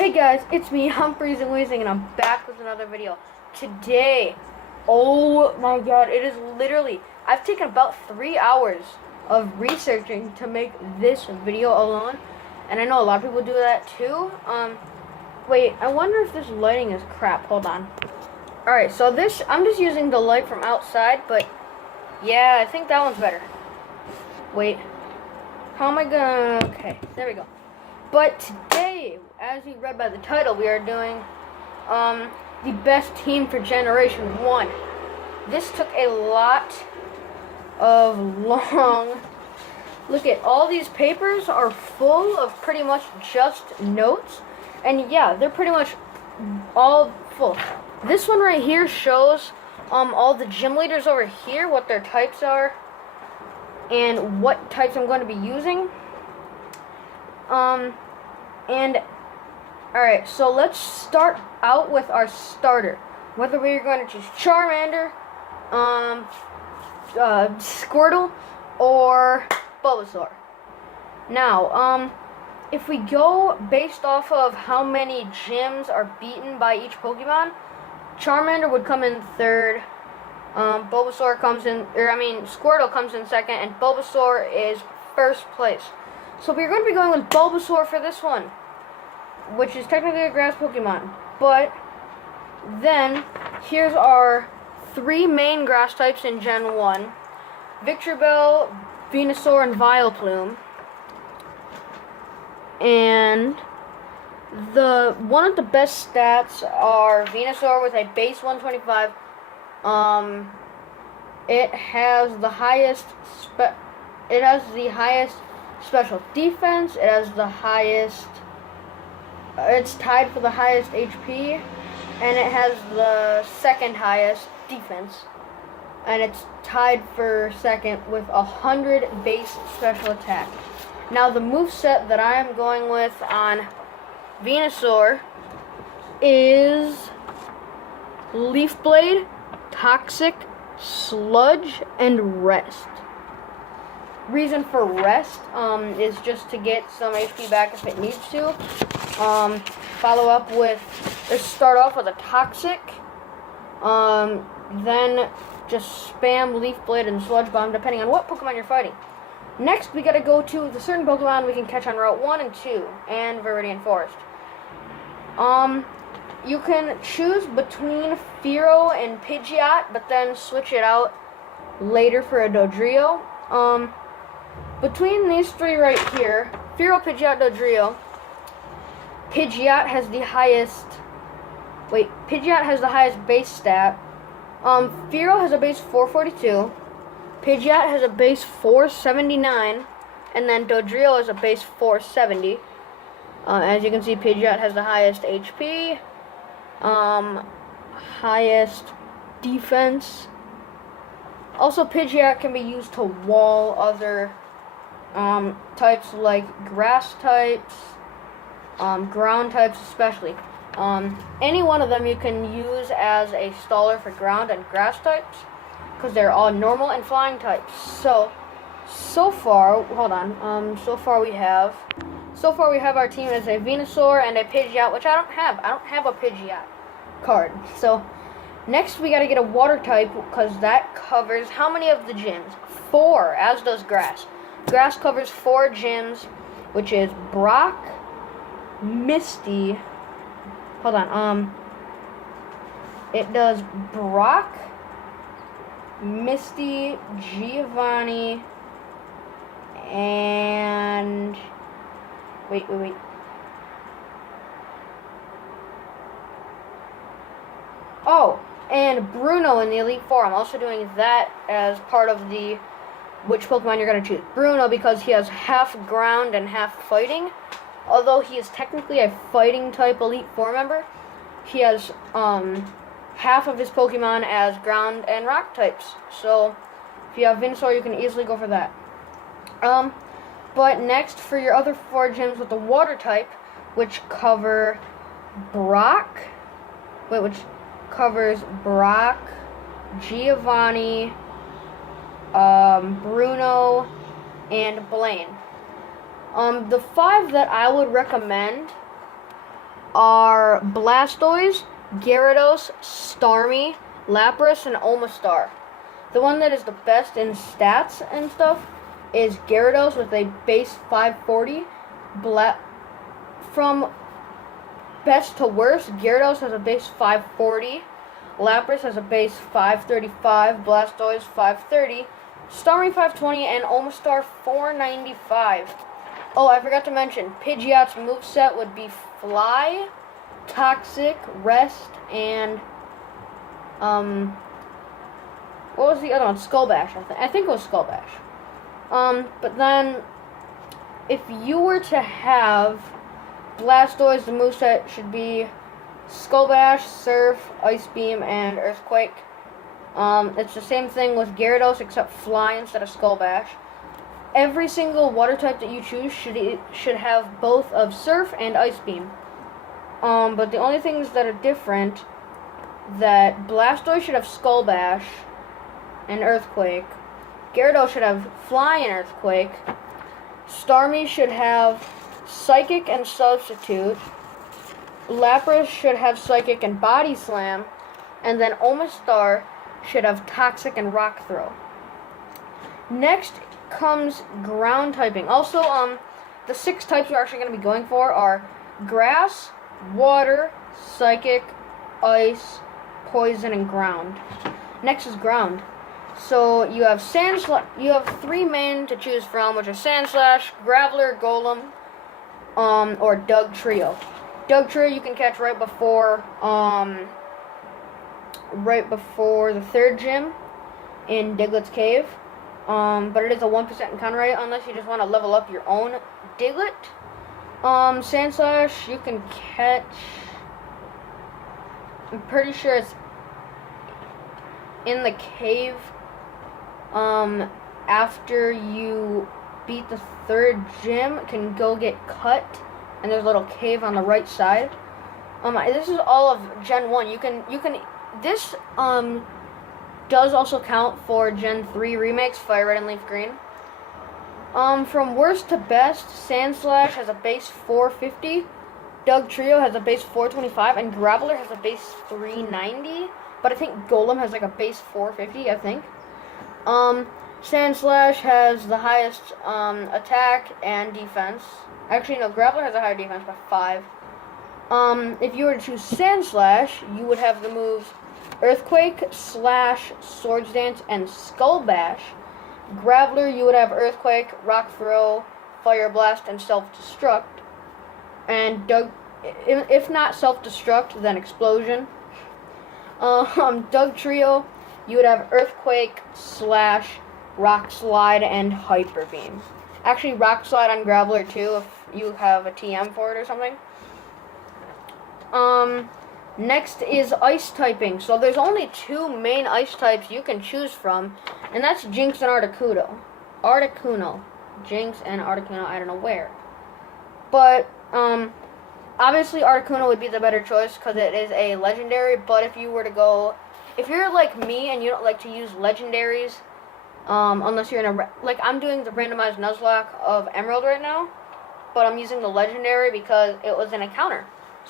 Hey guys, it's me, I'm Freezingweezing, and I'm back with another video. Today, oh my god, it is literally, I've taken about 3 hours of researching to make this video alone, and I know a lot of people do that too. Wait, I wonder if this lighting is crap, hold on. Alright, so this, I'm just using the light from outside, but yeah, I think that one's better. Wait, how am I gonna, okay, there we go. But today, as you read by the title, we are doing the best team for Generation 1. This took a lot of long... Look at all these papers are full of pretty much just notes. And yeah, they're pretty much all full. This one right here shows all the gym leaders over here, what their types are, and what types I'm going to be using. Alright, so let's start out with our starter. Whether we're going to choose Charmander, Squirtle, or Bulbasaur. Now, if we go based off of how many gyms are beaten by each Pokemon, Charmander would come in third, Squirtle comes in second, and Bulbasaur is first place. So we're going to be going with Bulbasaur for this one, which is technically a grass Pokemon. But then, here's our 3 main grass types in Gen 1. Victreebel, Venusaur, and Vileplume. And one of the best stats are Venusaur with a base 125. It has the highest special defense. It has the highest, it's tied for the highest HP, and it has the second highest defense, and it's tied for second with 100 base special attack. Now the moveset that I am going with on Venusaur is Leaf Blade, Toxic, Sludge, and Rest. Reason for Rest is just to get some HP back if it needs to. Let's start off with a Toxic. Then just spam Leaf Blade and Sludge Bomb depending on what Pokemon you're fighting. Next, we gotta go to the certain Pokemon we can catch on Route 1 and 2 and Viridian Forest. You can choose between Fearow and Pidgeot, but then switch it out later for a Dodrio. Between these 3 right here, Fearow, Pidgeot, Dodrio, Pidgeot has the highest base stat. Fearow has a base 442, Pidgeot has a base 479, and then Dodrio has a base 470. As you can see, Pidgeot has the highest HP, highest defense. Also, Pidgeot can be used to wall other types like grass types, ground types especially. Any one of them you can use as a staller for ground and grass types, because they're all normal and flying types. So far we have our team as a Venusaur and a Pidgeot, which I don't have. I don't have a Pidgeot card. So next we gotta get a water type, because that covers how many of the gyms? 4, as does grass. Grass covers 4 gyms, which is Brock, Misty. Hold on. It does Brock, Misty, Giovanni, and wait. Oh, and Bruno in the Elite Four. I'm also doing that as part of the which Pokemon you're going to choose. Bruno, because he has half ground and half fighting. Although he is technically a fighting type Elite Four member, he has half of his Pokemon as ground and rock types. So if you have Venusaur, you can easily go for that. But next, for your other 4 gyms with the water type, which covers Brock, Giovanni, Bruno, and Blaine. The 5 that I would recommend are Blastoise, Gyarados, Starmie, Lapras, and Omastar. The one that is the best in stats and stuff is Gyarados with a base 540. From best to worst, Gyarados has a base 540. Lapras has a base 535. Blastoise 530. Starmie 520 and Omastar 495. Oh, I forgot to mention, Pidgeot's moveset would be Fly, Toxic, Rest, and what was the other one? Skull Bash, I think it was Skull Bash. But then, if you were to have Blastoise, the moveset should be Skull Bash, Surf, Ice Beam, and Earthquake. It's the same thing with Gyarados except Fly instead of Skull Bash. Every single water type that you choose should have both of Surf and Ice Beam. But the only things that are different, that Blastoise should have Skull Bash and Earthquake. Gyarados should have Fly and Earthquake. Starmie should have Psychic and Substitute. Lapras should have Psychic and Body Slam. And then Omastar should have Toxic and Rock Throw. Next comes ground typing. Also, the 6 types we're actually going to be going for are Grass, Water, Psychic, Ice, Poison, and Ground. Next is ground. So you have Sandslash. You have 3 main to choose from, which are Sandslash, Graveler, Golem, or Dugtrio. Dugtrio you can catch right before the 3rd gym in Diglett's Cave. But it is a 1% encounter rate unless you just want to level up your own Diglett. Sandslash you can catch, I'm pretty sure it's in the cave after you beat the 3rd gym. Can go get cut, and there's a little cave on the right side. This is all of Gen 1. You can this does also count for Gen 3 remakes, Fire Red and Leaf Green. From worst to best, Sandslash has a base 450, Dugtrio has a base 425, and Graveler has a base 390. But I think Golem has like a base 450, I think. Sandslash has the highest attack and defense. Actually, no, Graveler has a higher defense by 5. If you were to choose Sandslash, you would have the moves Earthquake, Slash, Swords Dance, and Skull Bash. Graveler, you would have Earthquake, Rock Throw, Fire Blast, and Self-Destruct. And if not Self-Destruct, then Explosion. Dugtrio, you would have Earthquake, Slash, Rock Slide, and Hyper Beam. Actually, Rock Slide on Graveler too, if you have a TM for it or something. Next is Ice typing. So there's only 2 main Ice types you can choose from, and that's Jynx and Articuno. Jynx and Articuno, I don't know where. But, obviously Articuno would be the better choice because it is a legendary, but if you're like me and you don't like to use legendaries, unless you're in I'm doing the randomized Nuzlocke of Emerald right now, but I'm using the legendary because it was an encounter.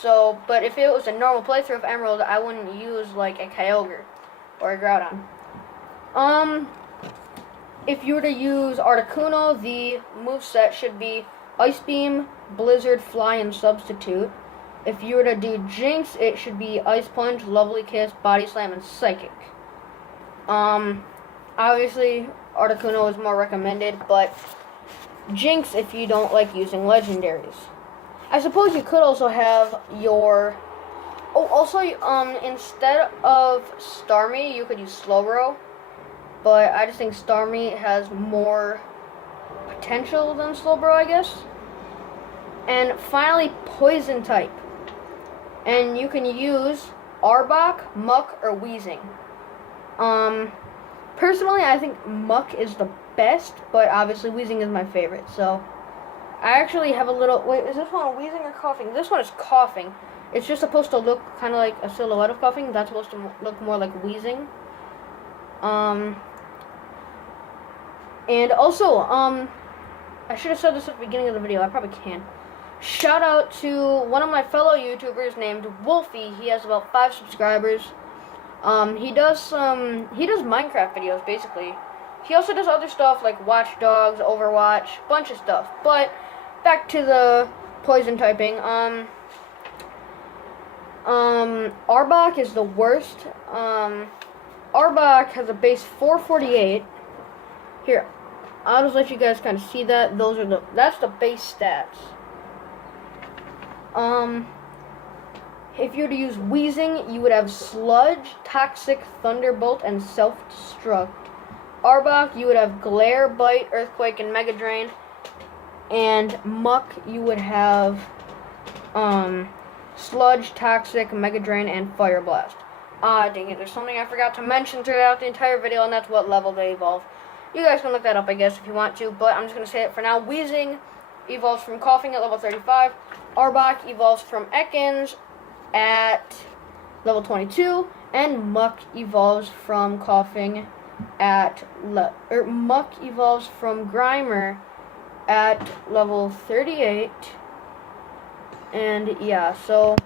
So, but if it was a normal playthrough of Emerald, I wouldn't use like a Kyogre or a Groudon. If you were to use Articuno, the moveset should be Ice Beam, Blizzard, Fly, and Substitute. If you were to do Jynx, it should be Ice Punch, Lovely Kiss, Body Slam, and Psychic. Obviously, Articuno is more recommended, but Jynx if you don't like using legendaries. I suppose you could also have your... Oh, also, instead of Starmie, you could use Slowbro. But I just think Starmie has more potential than Slowbro, I guess. And finally, Poison type. And you can use Arbok, Muck, or Weezing. Personally, I think Muck is the best, but obviously Weezing is my favorite, so... I actually have a little... Wait, is this one Wheezing or Coughing? This one is Coughing. It's just supposed to look kind of like a silhouette of Coughing. That's supposed to look more like Wheezing. And also, I should have said this at the beginning of the video. I probably can. shout out to one of my fellow YouTubers named Wolfie. He has about 5 subscribers. He does Minecraft videos basically. He also does other stuff like Watch Dogs, Overwatch, bunch of stuff. But back to the poison typing. Arbok is the worst. Arbok has a base 448. Here, I'll just let you guys kind of see that. That's the base stats. If you were to use Weezing, you would have Sludge, Toxic, Thunderbolt, and Self-Destruct. Arbok, you would have Glare, Bite, Earthquake, and Mega Drain. And Muck, you would have Sludge, Toxic, Mega Drain, and Fire Blast. Dang it, there's something I forgot to mention throughout the entire video, and that's what level they evolve. You guys can look that up, I guess, if you want to, but I'm just going to say it for now. Weezing evolves from Coughing at level 35. Arbok evolves from Ekans at level 22. And Muck evolves from Coughing at... Muck evolves from Grimer at level 38. And, yeah, so...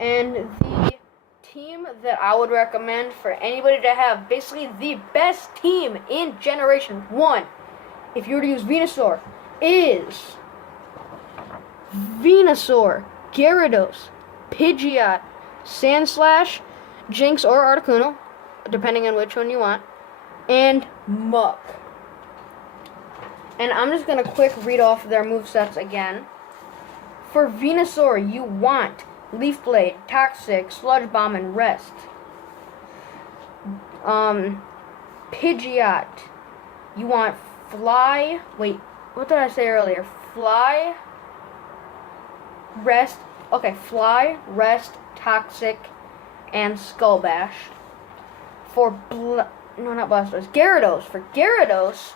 And the team that I would recommend for anybody to have, basically the best team in Generation 1, if you were to use Venusaur, is Venusaur, Gyarados, Pidgeot, Sandslash, Jynx or Articuno, depending on which one you want, and Muck. And I'm just going to quick read off their movesets again. For Venusaur, you want Leaf Blade, Toxic, Sludge Bomb, and Rest. Pidgeot, you want Fly. Wait, what did I say earlier? Fly, Rest. Okay, Fly, Rest, Toxic, and Skull Bash. For Gyarados. For Gyarados,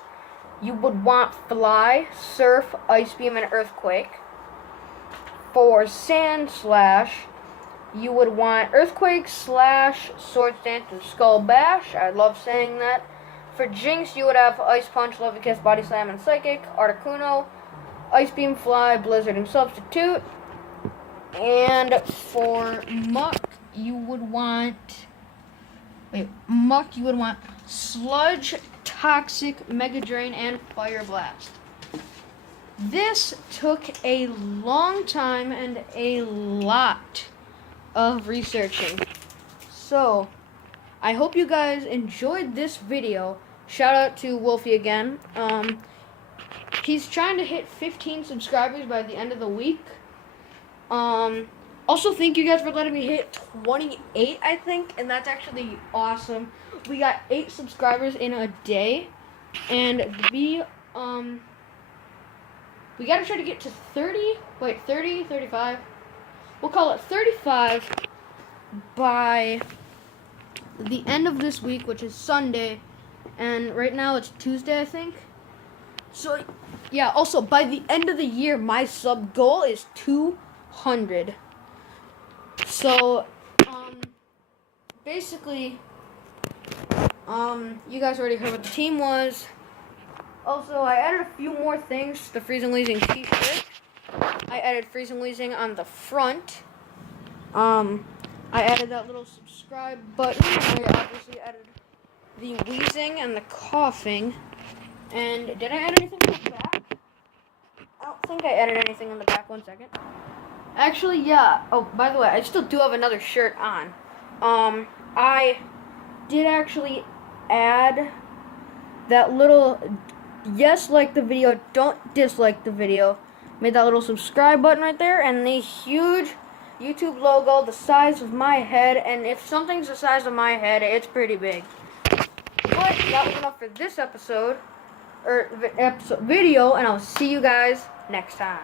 you would want Fly, Surf, Ice Beam, and Earthquake. For Sandslash, you would want Earthquake, Slash, Sword Dance, and Skull Bash. I love saying that. For Jynx, you would have Ice Punch, Love Kiss, Body Slam, and Psychic. Articuno, Ice Beam, Fly, Blizzard, and Substitute. And for Muck, you would want... Sludge, Toxic, Mega Drain, and Fire Blast. This took a long time and a lot of researching. So, I hope you guys enjoyed this video. Shout out to Wolfie again. He's trying to hit 15 subscribers by the end of the week. Also, thank you guys for letting me hit 28, I think, and that's actually awesome. We got 8 subscribers in a day, and we gotta try to get to 35. We'll call it 35 by the end of this week, which is Sunday, and right now it's Tuesday, I think. So, yeah, also, by the end of the year, my sub goal is 200. So, basically, you guys already heard what the team was. Also, I added a few more things to the Freezingweezing t-shirt. I added Freezingweezing on the front. I added that little subscribe button. I obviously added the wheezing and the coughing. And did I add anything in the back? I don't think I added anything in the back. 1 second. Actually, yeah. Oh, by the way, I still do have another shirt on. I did actually add that little yes, like the video, don't dislike the video. Made that little subscribe button right there, and the huge YouTube logo the size of my head, and if something's the size of my head, it's pretty big. But that was enough for this video, and I'll see you guys next time.